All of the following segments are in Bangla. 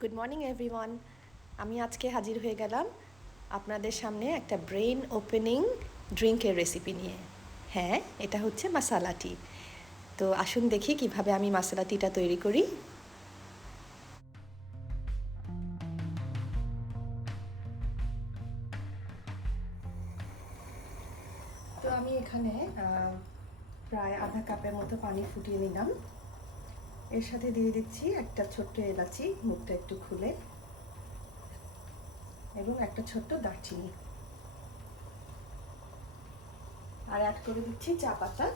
Good morning everyone. আমি আজকে হাজির হয়ে গেলাম আপনাদের সামনে একটা ব্রেন ওপেনিং ড্রিঙ্কের রেসিপি নিয়ে। হ্যাঁ, এটা হচ্ছে মাসালা টি। তো আসুন দেখি কিভাবে আমি মাসালা টিটা তৈরি করি। তো আমি এখানে প্রায় আধা কাপের মতো পানি ফুটিয়ে নিলাম। এর সাথে দিয়ে দিচ্ছি একটা ছোট্ট এলাচি, মুখটা একটু খুলে, এবং একটা ছোট্ট দারচিনি, আর অ্যাড করে দিচ্ছি চা পাতা।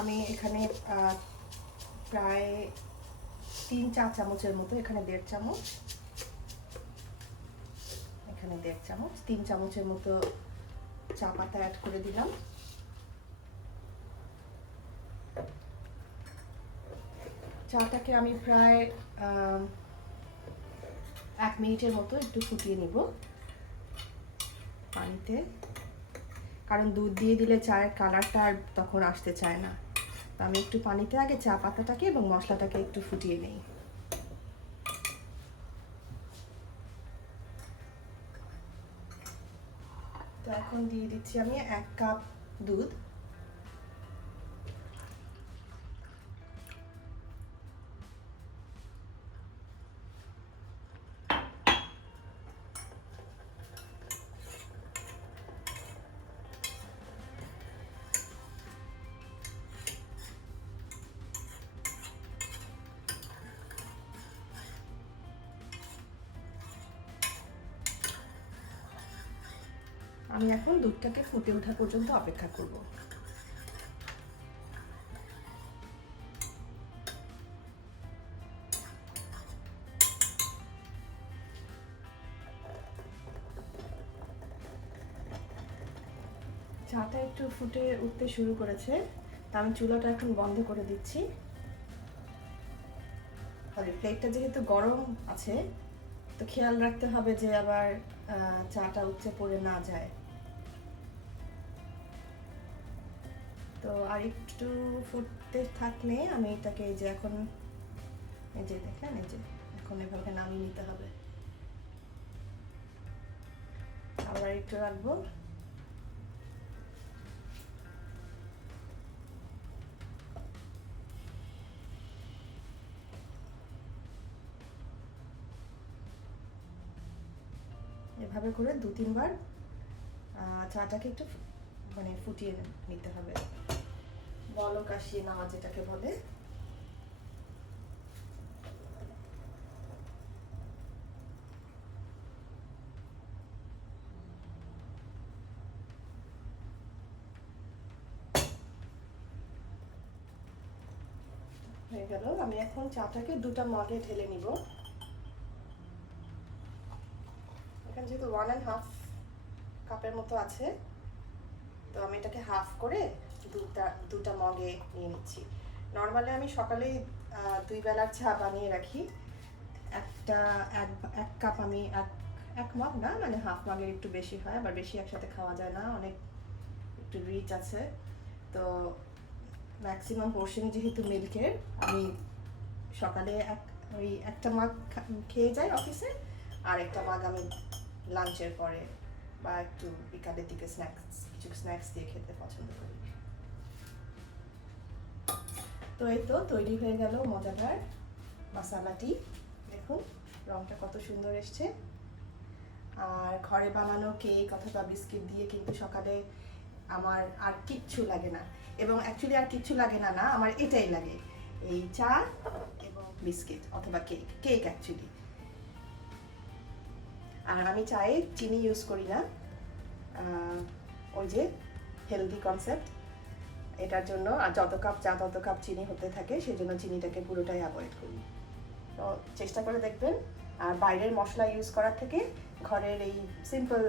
আমি এখানে প্রায় 3 চা চামচের মতো, এখানে 1.5 চামচ, এখানে 1.5 চামচ, 3 চামচের মতো চা পাতা অ্যাড করে দিলাম। চাটাকে আমি প্রায় 1 মিনিটের মতো একটু ফুটিয়ে নিব পানিতে, কারণ দুধ দিয়ে দিলে চায়ের কালারটা আর তখন আসতে চায় না। তো আমি একটু পানিতে আগে চা পাতাটাকে এবং মশলাটাকে একটু ফুটিয়ে নিই। তো এখন দিয়ে দিচ্ছি আমি 1 কাপ দুধ। আমি এখন দুধটাকে ফুটে ওঠা পর্যন্ত অপেক্ষা করব। চাটা একটু ফুটে উঠতে শুরু করেছে, তা আমি চুলাটা এখন বন্ধ করে দিচ্ছি। প্লেটটা যেহেতু গরম আছে, তো খেয়াল রাখতে হবে যে আবার চাটা উপচে পড়ে না যায়। তো আর একটু ফুটতে থাকলে আমি এটাকে, এই যে এখন, এই যে দেখেন, এই যে এখন এভাবে নামিয়ে নিতে হবে। আবার একটু রাখবো। এভাবে করে 2-3 বার চাটাকে একটু মানে ফুটিয়ে নিতে হবে, বলক আসিয়ে নেওয়া যেটাকে বলে। হয়ে গেল। আমি এখন চাটাকে 2টা মগে ঢেলে নিব। এখানে যেহেতু 1.5 কাপের মতো আছে, তো আমি এটাকে হাফ করে দুটা মগে নিয়ে নিচ্ছি। নর্মালি আমি সকালেই 2 বেলার চা বানিয়ে রাখি। এক কাপ আমি এক মগ না, মানে হাফ মগের একটু বেশি হয়, আবার বেশি একসাথে খাওয়া যায় না, অনেক একটু রিচ আছে। তো ম্যাক্সিমাম পোর্শন যেহেতু মিল্কের, আমি সকালে ওই একটা মগ খেয়ে যাই অফিসে, আর একটা মগ আমি লাঞ্চের পরে বা একটু বিকালের দিকে কিছু স্ন্যাক্স দিয়ে খেতে পছন্দ করি। তো এই তো তৈরি হয়ে গেল মজাদার মাসালা টি। দেখুন রংটা কত সুন্দর এসছে। আর ঘরে বানানো কেক অথবা বিস্কিট দিয়ে কিন্তু সকালে আমার আর কিচ্ছু লাগে না, এবং অ্যাকচুয়ালি আর কিচ্ছু লাগে না, আমার এটাই লাগে, এই চা এবং বিস্কিট অথবা কেক অ্যাকচুয়ালি। আর আমি চায়ে চিনি ইউজ করি না, ওই যে হেলদি কনসেপ্ট, এটার জন্য। আর যত কাপ চা তত কাপ চিনি হতে থাকে, সেই জন্য চিনিটাকে পুরোটাই অ্যাভয়েড করি। তো চেষ্টা করে দেখবেন। আর বাইরের মশলা ইউজ করার থেকে ঘরের এই সিম্পল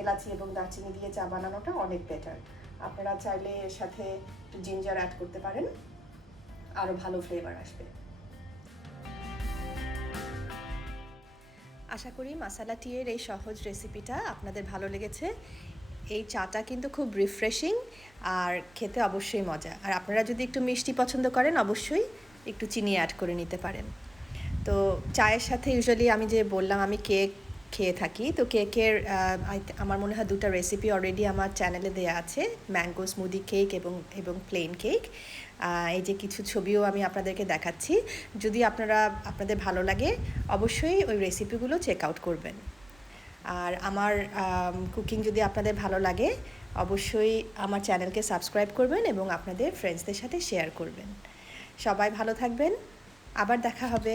এলাচি এবং দারচিনি দিয়ে চা বানানোটা অনেক বেটার। আপনারা চাইলে এর সাথে একটু জিঞ্জার অ্যাড করতে পারেন, আরও ভালো ফ্লেভার আসবে। আশা করি মাসালা টিয়ের এই সহজ রেসিপিটা আপনাদের ভালো লেগেছে। এই চাটা কিন্তু খুব রিফ্রেশিং আর খেতে অবশ্যই মজা। আর আপনারা যদি একটু মিষ্টি পছন্দ করেন, অবশ্যই একটু চিনি অ্যাড করে নিতে পারেন। তো চায়ের সাথে ইউজুয়ালি আমি যে বললাম আমি কেক খেয়ে থাকি, তো কেকের আমার মনে হয় 2টা রেসিপি অলরেডি আমার চ্যানেলে দেওয়া আছে, ম্যাঙ্গো স্মুদি কেক এবং প্লেন কেক। এই যে কিছু ছবিও আমি আপনাদেরকে দেখাচ্ছি। যদি আপনাদের ভালো লাগে অবশ্যই ওই রেসিপিগুলো চেক আউট করবেন। আর আমার কুকিং যদি আপনাদের ভালো লাগে অবশ্যই আমার চ্যানেলকে সাবস্ক্রাইব করবেন এবং আপনাদের ফ্রেন্ডসদের সাথে শেয়ার করবেন। সবাই ভালো থাকবেন, আবার দেখা হবে।